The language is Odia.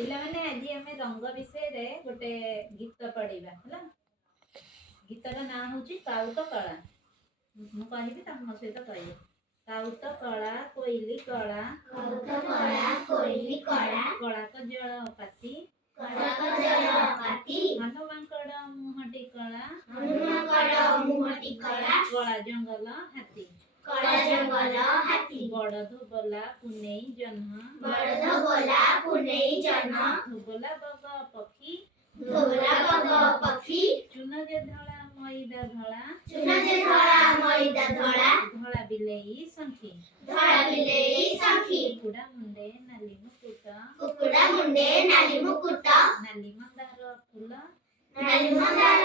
ପିଲାମାନେ ଆଜି ଆମେ ରଙ୍ଗ ବିଷୟରେ ଗୋଟେ ଗୀତ ପଢିବା ହେଲା। ଗୀତର ନାଁ ହଉଛି କାଉଟ କଳା। ମୁଁ କହିବି ତମ ମୋ ସହିତ କହିବ। କାଉଟ କଳା କୋଇଲି କଳା, କାଉଟ କଳା କୋଇଲି କଳା, କଳା କଜଳ ପାତି, କଳା କଜଳ ପାତି, ହନୁ ମାଙ୍କଡ ମୁହଁଟି କଳା, ହନୁ ମାଙ୍କଡ ମୁହଁଟି କଳା, କଳା ଜଙ୍ଗଲ ହାତୀ, କଳା ଜଙ୍ଗଲ ହାତୀ, ବଡ଼ ଧୋବଲା ପୁନେଇ ଜହ୍ନ, ବଡ଼ ଧୋବଲା ପୁନେଇ ଜହ୍ନ, ଧୋବଲା ବଗ ପକ୍ଷୀ, ଧୋବଲା ବଗ ପକ୍ଷୀ, ଚୁନ ଯେ ଧଳା ମଇଦା ଧଳା, ଚୁନ ଯେ ଧଳା ମଇଦା ଧଳା, ଧଳା ବିଲେଇ ଶଙ୍ଖି, ଧଳା ବିଲେଇ ଶଙ୍ଖି, କୁକୁଡ଼ା ମୁଣ୍ଡେ ନାଲି ମୁକୁଟ, କୁକୁଡ଼ା ମୁଣ୍ଡେ ନାଲି ମୁକୁଟ, ନାଲି ମନ୍ଦାର ଫୁଲ, ନାଲି ମନ୍ଦାର